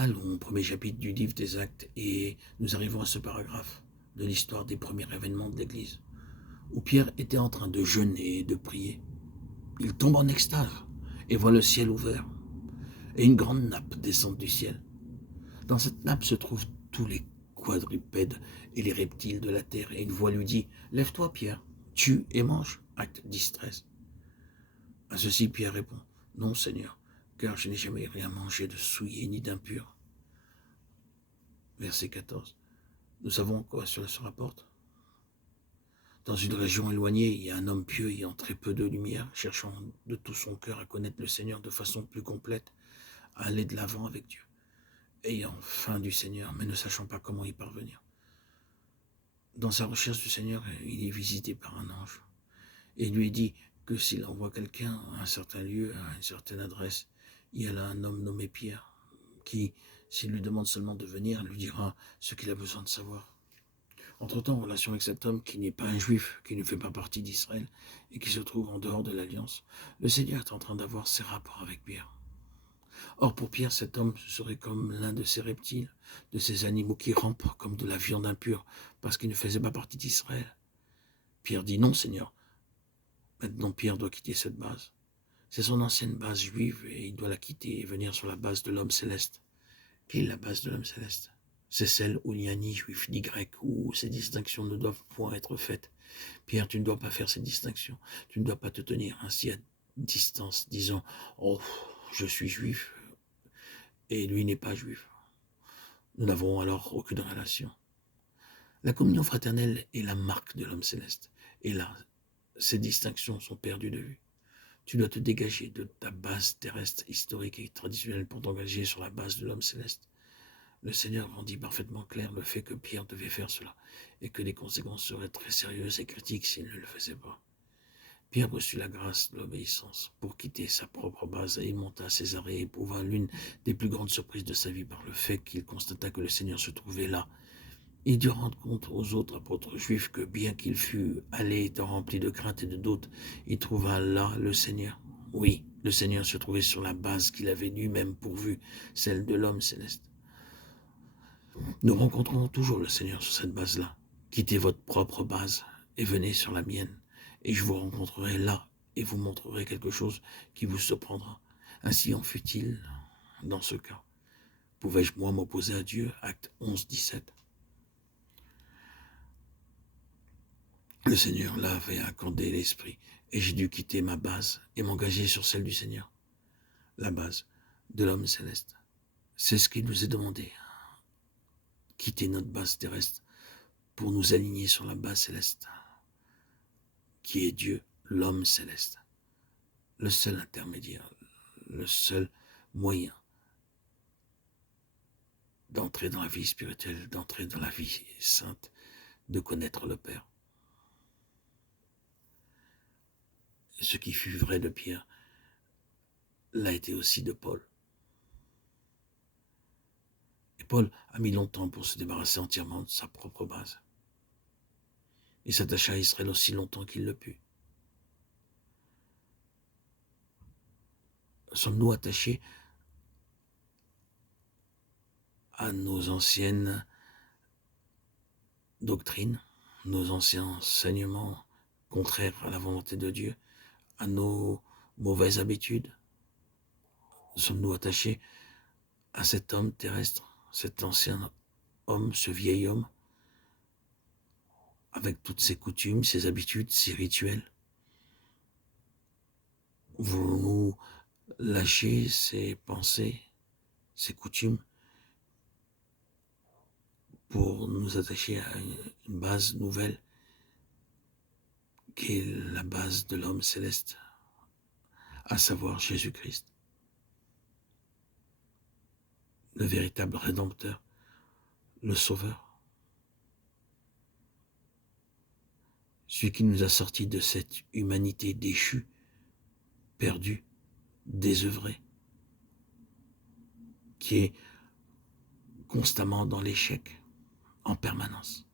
Allons au premier chapitre du livre des Actes et nous arrivons à ce paragraphe de l'histoire des premiers événements de l'Église, où Pierre était en train de jeûner et de prier. Il tombe en extase et voit le ciel ouvert et une grande nappe descend du ciel. Dans cette nappe se trouvent tous les quadrupèdes et les reptiles de la terre et une voix lui dit « Lève-toi Pierre, tue et mange ». Acte 10-13. À ceci Pierre répond « Non Seigneur, car je n'ai jamais rien mangé de souillé ni d'impur ». Verset 14. Nous savons à quoi cela se rapporte. Dans une région éloignée, il y a un homme pieux ayant très peu de lumière, cherchant de tout son cœur à connaître le Seigneur de façon plus complète, à aller de l'avant avec Dieu, ayant faim du Seigneur, mais ne sachant pas comment y parvenir. Dans sa recherche du Seigneur, il est visité par un ange et lui dit que s'il envoie quelqu'un à un certain lieu, à une certaine adresse, il y a là un homme nommé Pierre qui, s'il lui demande seulement de venir, lui dira ce qu'il a besoin de savoir. Entre-temps, en relation avec cet homme qui n'est pas un juif, qui ne fait pas partie d'Israël et qui se trouve en dehors de l'Alliance, le Seigneur est en train d'avoir ses rapports avec Pierre. Or, pour Pierre, cet homme serait comme l'un de ces reptiles, de ces animaux qui rampent comme de la viande impure, parce qu'il ne faisait pas partie d'Israël. Pierre dit non, Seigneur. Maintenant, Pierre doit quitter cette base. C'est son ancienne base juive et il doit la quitter et venir sur la base de l'homme céleste. Quelle est la base de l'homme céleste? C'est celle où il n'y a ni juif ni grec, où ces distinctions ne doivent point être faites. Pierre, tu ne dois pas faire ces distinctions. Tu ne dois pas te tenir ainsi à distance, disant « Oh, je suis juif » et lui n'est pas juif. Nous n'avons alors aucune relation. La communion fraternelle est la marque de l'homme céleste. Et là, ces distinctions sont perdues de vue. Tu dois te dégager de ta base terrestre, historique et traditionnelle pour t'engager sur la base de l'homme céleste. Le Seigneur rendit parfaitement clair le fait que Pierre devait faire cela et que les conséquences seraient très sérieuses et critiques s'il ne le faisait pas. Pierre reçut la grâce de l'obéissance pour quitter sa propre base et il monta à Césarée et éprouva l'une des plus grandes surprises de sa vie par le fait qu'il constata que le Seigneur se trouvait là. Il dut rendre compte aux autres apôtres juifs que bien qu'il fût allé étant rempli de crainte et de doute, il trouva là le Seigneur. Oui, le Seigneur se trouvait sur la base qu'il avait lui-même pourvue, celle de l'homme céleste. Nous rencontrons toujours le Seigneur sur cette base-là. Quittez votre propre base et venez sur la mienne. Et je vous rencontrerai là et vous montrerai quelque chose qui vous surprendra. Ainsi en fut-il dans ce cas. Pouvais-je moi m'opposer à Dieu? Acte 11-17. Le Seigneur là avait accordé l'esprit et j'ai dû quitter ma base et m'engager sur celle du Seigneur. La base de l'homme céleste. C'est ce qu'il nous est demandé. Quitter notre base terrestre pour nous aligner sur la base céleste, qui est Dieu, l'homme céleste. Le seul intermédiaire, le seul moyen d'entrer dans la vie spirituelle, d'entrer dans la vie sainte, de connaître le Père. Ce qui fut vrai de Pierre l'a été aussi de Paul. Et Paul a mis longtemps pour se débarrasser entièrement de sa propre base. Il s'attacha à Israël aussi longtemps qu'il le put. Sommes-nous attachés à nos anciennes doctrines, nos anciens enseignements contraires à la volonté de Dieu, à nos mauvaises habitudes? Sommes-nous attachés à cet homme terrestre, cet ancien homme, ce vieil homme, avec toutes ses coutumes, ses habitudes, ses rituels? Voulons-nous lâcher ses pensées, ses coutumes, pour nous attacher à une base nouvelle, qui est la base de l'homme céleste, à savoir Jésus-Christ, le véritable Rédempteur, le Sauveur, celui qui nous a sortis de cette humanité déchue, perdue, désœuvrée, qui est constamment dans l'échec, en permanence.